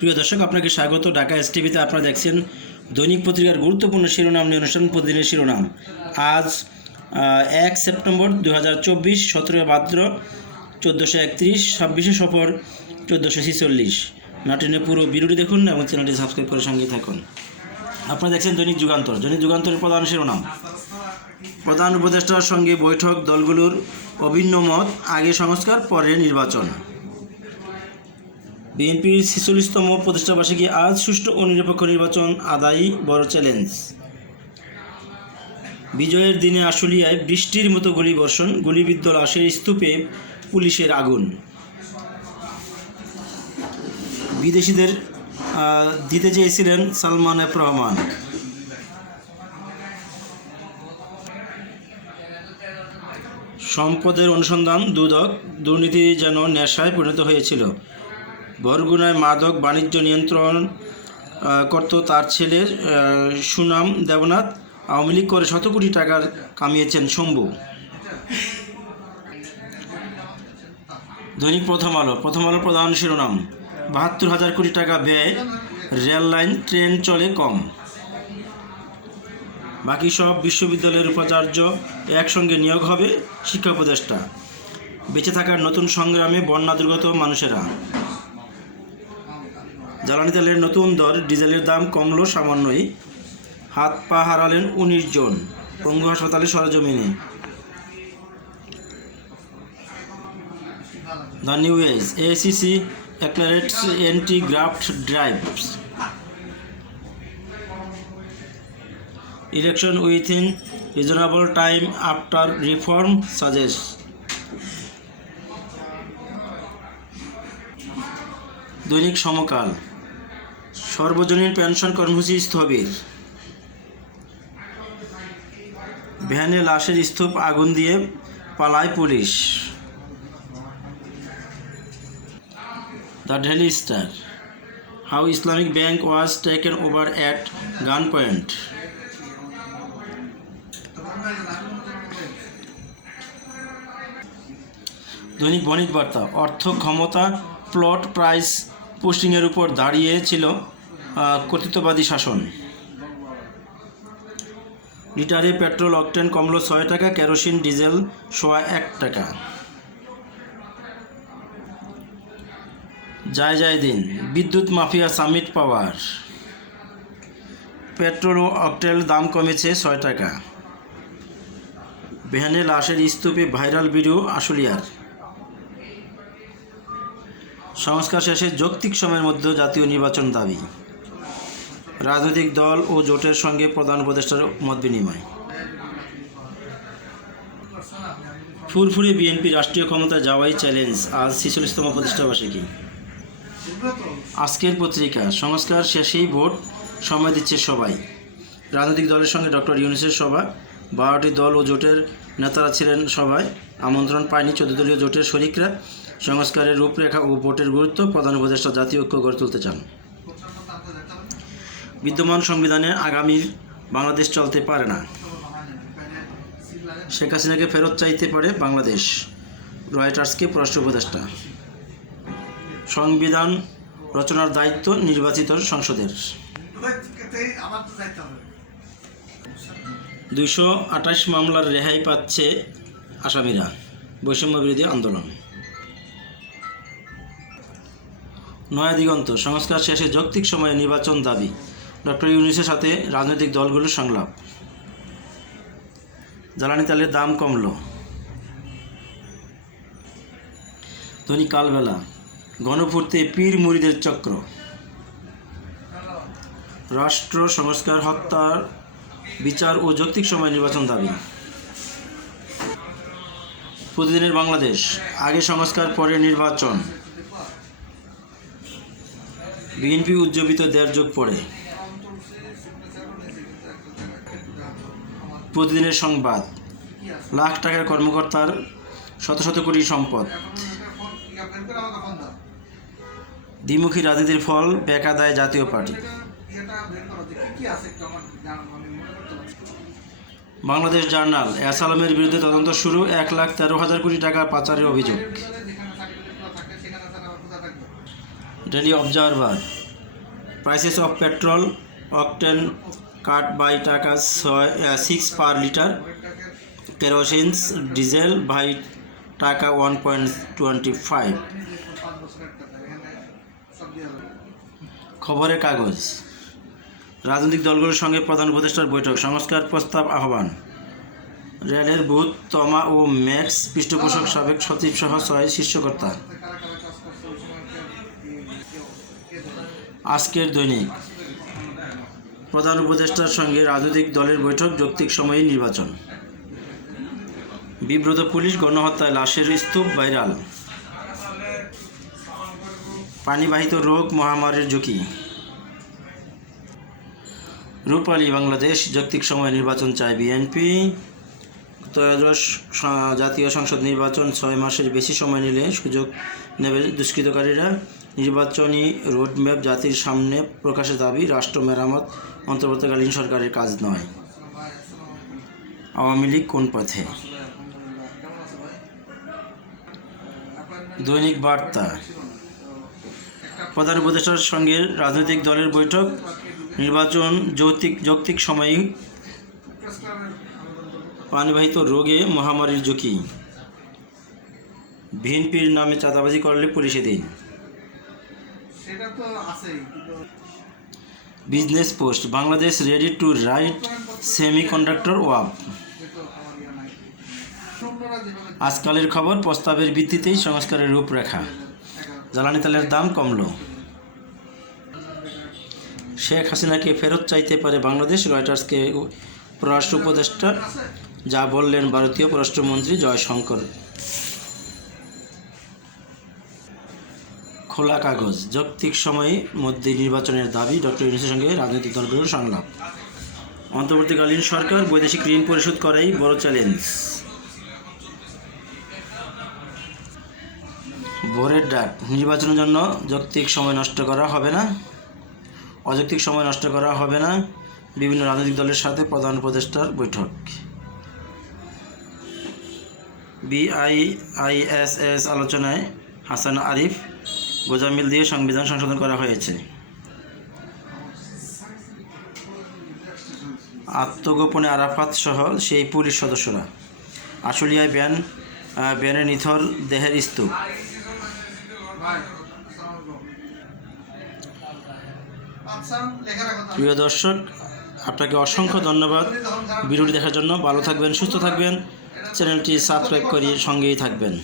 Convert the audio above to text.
প্রিয় দর্শক, আপনাকে স্বাগত। ঢাকা এস টিভিতে আপনারা দেখছেন দৈনিক পত্রিকার গুরুত্বপূর্ণ শিরোনাম নিয়ে অনুষ্ঠান প্রতিদিনের শিরোনাম। আজ এক সেপ্টেম্বর দু হাজার চব্বিশ ভাদ্র চোদ্দোশো একত্রিশ, ছাব্বিশে সফর চোদ্দোশো ছিচল্লিশ। নাটিনে পুরো ভিডিওটি দেখুন এবং চ্যানেলটি সাবস্ক্রাইব করে সঙ্গে থাকুন। আপনারা দেখছেন দৈনিক যুগান্তর। দৈনিক যুগান্তরের প্রধান শিরোনাম। প্রধান উপদেষ্টার সঙ্গে বৈঠক, দলগুলোর অভিন্ন মত, আগে সংস্কার, পরে নির্বাচন। বিএনপির ছেচল্লিশতম প্রতিষ্ঠাবার্ষিকী আজ সুষ্ঠু ও নিরপেক্ষ নির্বাচন আদায়ই বড় চ্যালেঞ্জ। বিজয়ের দিনে আশুলিয়ায় বৃষ্টির মতো গুলিবর্ষণ, গুলিবিদ্ধ লাশের স্তূপে পুলিশের আগুন। বিদেশিদের দিতে চেয়েছিলেন সালমান এফ রহমান। সম্পদের অনুসন্ধান দুদক দুর্নীতি যেন নেশায় পরিণত হয়েছিল। বরগুনায় মাদক বাণিজ্য নিয়ন্ত্রণ করত তার ছেলের সুনাম দেবনাথ। আওয়ামী লীগ করে শত কোটি টাকার কামিয়েছেন শম্ভু। দৈনিক প্রথম আলো প্রথম আলো প্রধান শিরোনাম, বাহাত্তর হাজার কোটি টাকা ব্যয় রেল লাইন, ট্রেন চলে কম। বাকি সব বিশ্ববিদ্যালয়ের উপাচার্য একসঙ্গে নিয়োগ হবে শিক্ষা উপদেষ্টা। বেঁচে থাকার নতুন সংগ্রামে বন্যা দুর্গত মানুষেরা। জ্বালানি তেলের নতুন দর ডিজেলের দাম কমলো সামান্যই। হাত পা হারালেন উনিশ জন। পঙ্গু হাসপাতালে সরজমিনে। The new age ACC accelerates anti graft drives. election within reasonable time after reform suggests Dainik Samakal. সর্বজনীন পেনশন কর্মসূচি স্থবির। ভ্যানে লাশের স্তূপ আগুন দিয়ে পালায় police. The Daily Star, how Islamic bank was taken over at gunpoint. Dainik Banik Barta অর্থ ক্ষমতা প্লট প্রাইস পোস্টিংয়ের উপর দাঁড়িয়েছিল কর্তৃত্ববাদী শাসন। লিটারে পেট্রোল, অকটেন, কমলো ছয় টাকা, কেরোসিন, ডিজেল সোয়া এক টাকা। যায় যায় দিন, বিদ্যুৎ মাফিয়া সামিট পাওয়ার। পেট্রোল ও অকটেল দাম কমেছে ছয় টাকা। ভ্যানে লাশের স্তূপে ভাইরাল ভিডিও আশুলিয়ার। সংস্কার শেষে যৌক্তিক সময়ের মধ্যে জাতীয় নির্বাচন দাবি। রাজনৈতিক দল ও জোটের সঙ্গে প্রধান উপদেষ্টার মত বিনিময়। ফুরফুরে বিএনপি রাষ্ট্রীয় ক্ষমতা যাওয়াই চ্যালেঞ্জ আজ ছেচল্লিশতম প্রতিষ্ঠাবার্ষিকী আজকের পত্রিকা, সংস্কার শেষেই ভোট, সময় দিচ্ছে সবাই। রাজনৈতিক দলের সঙ্গে ডক্টর ইউনুসের সভা, বারোটি দল ও জোটের নেতারা ছিলেন সভায়। আমন্ত্রণ পায়নি চোদ্দ দলীয় জোটের শরিকরা। সংস্কারের রূপরেখা ও ভোটের গুরুত্ব প্রধান উপদেষ্টা জাতীয় ঐক্য গড়ে তুলতে চান। বিদ্যমান সংবিধানে আগামীর বাংলাদেশ চলতে পারে না। শেখ হাসিনাকে ফেরত চাইতে পারে বাংলাদেশ, রয়টার্সকে পররাষ্ট্র উপদেষ্টা। সংবিধান রচনার দায়িত্ব নির্বাচিত সংসদের। দুইশো আঠাশ মামলার রেহাই পাচ্ছে আসামিরা, বৈষম্য বিরোধী আন্দোলন। নয়া দিগন্ত, সংস্কার শেষে যৌক্তিক সময়ে নির্বাচন দাবি। ডক্টর ইউনুসের সাথে রাজনৈতিক দলগুলোর সংলাপ। জ্বালানি তেলের দাম কমল। ধনী কালবেলা। গণপূর্তে পীর মুড়িদের চক্র। রাষ্ট্র সংস্কার, হত্যার বিচার ও যৌক্তিক সময় নির্বাচন দাবি। প্রতিদিনের বাংলাদেশ। আগে সংস্কার, পরে নির্বাচন। বিএনপি উজ্জীবিত দেড় যোগ পরে। প্রতিদিনের সংবাদ। লাখ টাকার কর্মকর্তার শত শত কোটি সম্পদ। দ্বিমুখী রাজনীতির ফল বেকা দেয় জাতীয় পার্টি। বাংলাদেশ জার্নাল, এস আলমের বিরুদ্ধে তদন্ত শুরু, এক লাখ তেরো হাজার কোটি টাকা পাচারের অভিযোগ। Daily Observer, prices of petrol, octane cut by taka ছয় six per litre kerosenes diesel by taka one point twenty five Khaborer Kagoj. রাজনৈতিক দলগুলোর সঙ্গে প্রধান উপদেষ্টার বৈঠক। সংস্কার প্রস্তাব আহ্বান। রেলের বুথ, তমা ও ম্যাক্স পৃষ্ঠপোষক সাবেক সচিব সহ ছয় শীর্ষকর্তা। আজকের দৈনিক। প্রধান উপদেষ্টার সঙ্গে রাজনৈতিক দলের বৈঠক যৌক্তিক সময়ে নির্বাচন। বিব্রত পুলিশ গণহত্যায় লাশের স্তূপ ভাইরাল। পানিবাহিত রোগ মহামারীর ঝুঁকি। রূপালী বাংলাদেশ যৌক্তিক সময় নির্বাচন চায় বিএনপি। ত্রয়োদশ জাতীয় সংসদ নির্বাচন ছয় মাসের বেশি সময় নিলে সুযোগ নেবে দুষ্কৃতকারীরা। নির্বাচনী রোডম্যাপ জাতির সামনে প্রকাশের দাবি, রাষ্ট্র মেরামত অন্তর্বর্তীকালীন সরকারের কাজ নয়। আওয়ামী লীগ কোন পথে? দৈনিক বার্তা। প্রধান উপদেষ্টার সঙ্গে রাজনৈতিক দলের বৈঠক। নির্বাচন যৌক্তিক যৌক্তিক সময়ে পানিবাহিত রোগে মহামারীর ঝুঁকি। বিএনপির নামে চাঁদাবাজি করলে পুলিশে দিন। Business Post Bangladesh ready to write semiconductor wave আজকালের খবর প্রস্তাবের ভিত্তিতেই সংস্কারের রূপরেখা। জ্বালানি তেলের দাম কমলো। শেখ হাসিনাকে ফেরত চাইতে পারে বাংলাদেশ রয়টার্সকে পররাষ্ট্র উপদেষ্টা যা বললেন ভারতীয় পররাষ্ট্রমন্ত্রী জয়শঙ্কর। খোলা কাগজ, যৌক্তিক সময়ে মধ্যে নির্বাচনের দাবি ডক্টর ইউনুসের সঙ্গে রাজনৈতিক দলগুলোর সংলাপ। অন্তর্বর্তীকালীন সরকার বৈদেশিক ঋণ পরিশোধ করাই বড় চ্যালেঞ্জ। ভোরের ডাক, নির্বাচনের জন্য যৌক্তিক সময় নষ্ট করা হবে না, অযৌক্তিক সময় নষ্ট করা হবে না, বিভিন্ন রাজনৈতিক দলের সাথে প্রধান উপদেষ্টার বৈঠক। বিআইআইএসএস আলোচনায় হাসান আরিফ গোজামিল দিয়ে সংবিধান সংশোধন করা হয়েছে। আত্মগোপনে আরাফাত সহ সেই পুলিশ সদস্যরা। আশুলিয়ায় ব্যান ব্যানে নিথর দেহের স্তূপ। প্রিয় দর্শক, আপনাকে অসংখ্য ধন্যবাদ। ভিডিওটি দেখার জন্য ভালো থাকবেন, সুস্থ থাকবেন। চ্যানেলটি সাবস্ক্রাইব করিয়ে সঙ্গেই থাকবেন।